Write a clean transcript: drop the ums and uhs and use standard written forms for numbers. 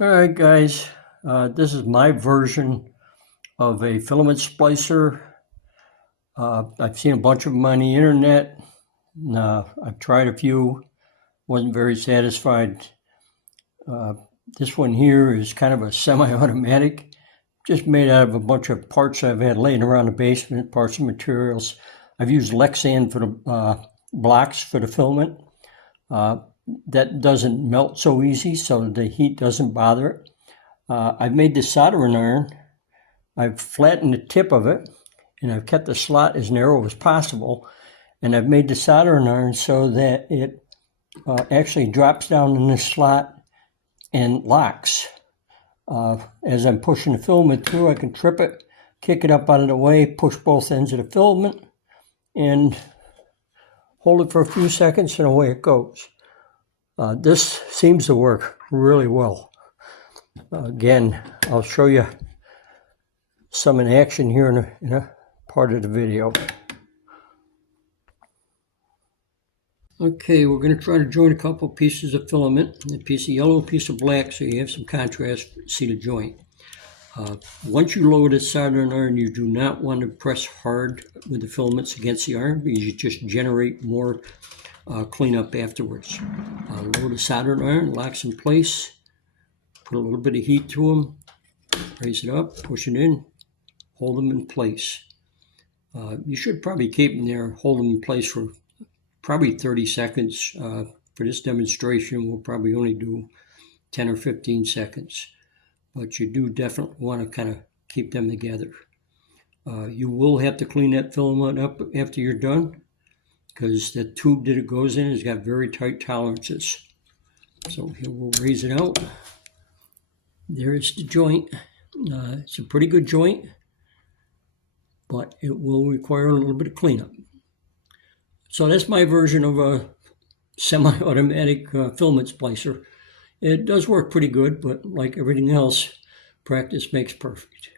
All right, guys, this is my version of a filament splicer. I've seen a bunch of them on the internet. I've tried a few, wasn't very satisfied. This one here is kind of a semi-automatic, just made out of a bunch of parts I've had laying around the basement, parts and materials. I've used Lexan for the blocks for the filament. That doesn't melt so easy, so the heat doesn't bother it. I've made the soldering iron. I've flattened the tip of it, and I've kept the slot as narrow as possible. And I've made the soldering iron so that it actually drops down in the slot and locks. As I'm pushing the filament through, I can trip it, kick it up out of the way, push both ends of the filament, and hold it for a few seconds, and away it goes. This seems to work really well. Again, I'll show you some in action here in a part of the video. Okay, we're going to try to join a couple pieces of filament, a piece of yellow, a piece of black, so you have some contrast, see the joint. Once you load a soldering iron, you do not want to press hard with the filaments against the iron because you just generate more cleanup afterwards. Load a soldering iron, locks in place, put a little bit of heat to them, raise it up, push it in, hold them in place. You should probably keep them there, hold them in place for probably 30 seconds. For this demonstration, we'll probably only do 10 or 15 seconds, but you do definitely want to kind of keep them together. You will have to clean that filament up after you're done because the tube that it goes in has got very tight tolerances. So here we'll raise it out. There's the joint. It's a pretty good joint, but it will require a little bit of cleanup. So that's my version of a semi-automatic filament splicer. It does work pretty good, but like everything else, practice makes perfect.